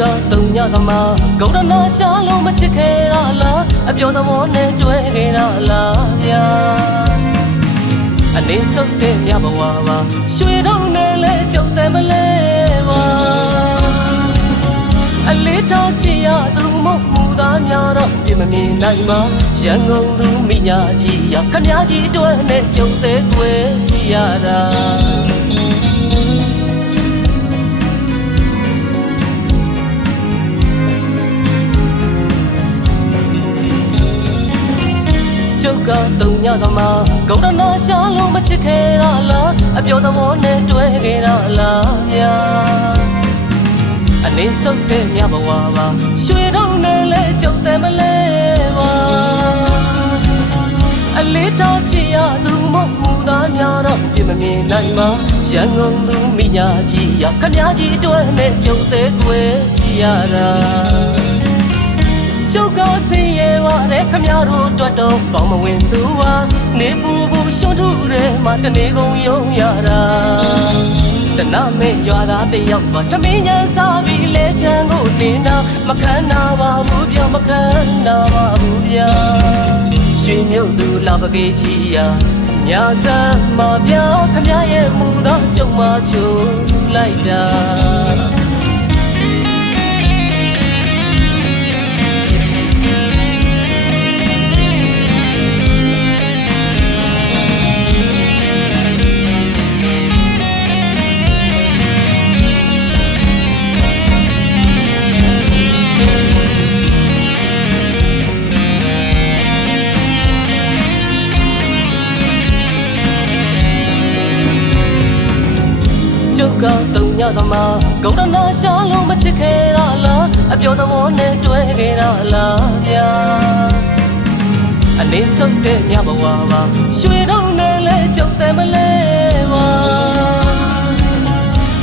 ကတုံညသမားဂုံရနာရှာလုံးမချစ်ခဲ့ရလားအပြောသဘောနဲ့တွေ့ခဲ့ရလားဗျာအနေဆုပ်တဲ့မြဘဝပါရွှေတုံးနဲ့လဲကြုံတယ်မလဲပါအလေးတော်ချီရသူမဟုတ်မူသားများတော့ပြင်မမြင်နိုင်ပါရန်ကုန်သူမိညာကြီးရခမကြီးအတွက်နဲ့ကြုံသေးတွေ့ရတာကျုပ်ကတုံညသမားဂုံရနာရှာလုံးမချစ်ခဲ့ရလားအပြောသဘောနဲ့တွေ့ခဲ့ရလားဗျာအနေဆုပ်တဲ့မြဘဝပါရွှေတုံးနဲ့လဲကြုံတယ်မလဲပါအလေးတော်ချီရသူမဟုတ်မူသားများတော့ပြင်မမြင်နိုင်ပါရန်ကုန်သူမိညာကြီးရခမကြီးအတွက်နဲ့ကြုံသေးတွေ့ရတာကျုပ်ကစင်ရဲဝတဲ့ခမတို့အတွက်တော့ပေါင်းမဝင်သူဟာနေပူပူရှွန့်ထုတဲ့မှာတနေကုန်ယုံရတာတနမေရွာသားတယောက်ပါထမင်းညံစားပြီးလဲချမ်းကိုတင်တာမခံနာပါဘူးပြောမခံနာပါဘူးဗျာရွှေမြုပ်သူလာပကေးကြီးရာညာစမ်းမပြခမရဲ့မူသောကြုံမချိုးလိုက်တာကျုပ်ကတုံညသမားဂုံရနာရှာလုံးမချစ်ခဲ့ရလားအပြောသဘောနဲ့တွေ့ခဲ့ရလားဗျာအနေဆုပ်တဲ့မြဘဝပါရွှေတုံးနဲ့လဲကြုံတယ်မလဲပါ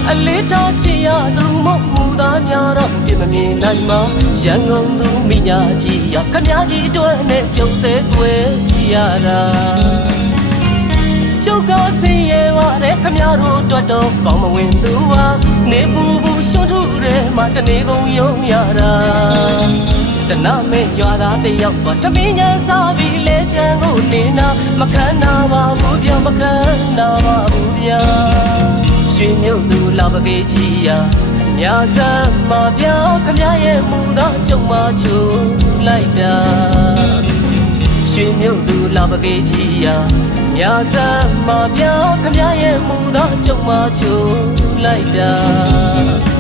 အလေးတော်ချီရသူမဟုတ်မူသားများတော့ပြင်မမြင်နိုင်ပါရန်ကုန်သူမိညာကြီးရခမကြီးအတွက်နဲ့ကြုံသေးတွေ့ရတာကျုပ်ကစင်ရဲဝတဲ့ခမတို့အတွက်တော့ပေါင်းမဝင်သူဟာနေပူပူရှွန့်ထုတဲ့မှာတနေကုန်ယုံရတာတနမေရွာသားတယောက်ပါထမင်းညံစားပြီးလဲချမ်းကိုတင်တာမခံနာပါဘူးပြောမခံနာပါဘူးဗျာရွှေမြုပ်သူလာပကေးကြီးရာညာစမ်းမပြခမရဲ့မူသောကြုံမချိုးလိုက်တာရွှေမြုပ်သူလာပကေးကြီးရာညာစမ်းမပြခမရဲ့မူသောကြုံမချိုးလိုက်တာ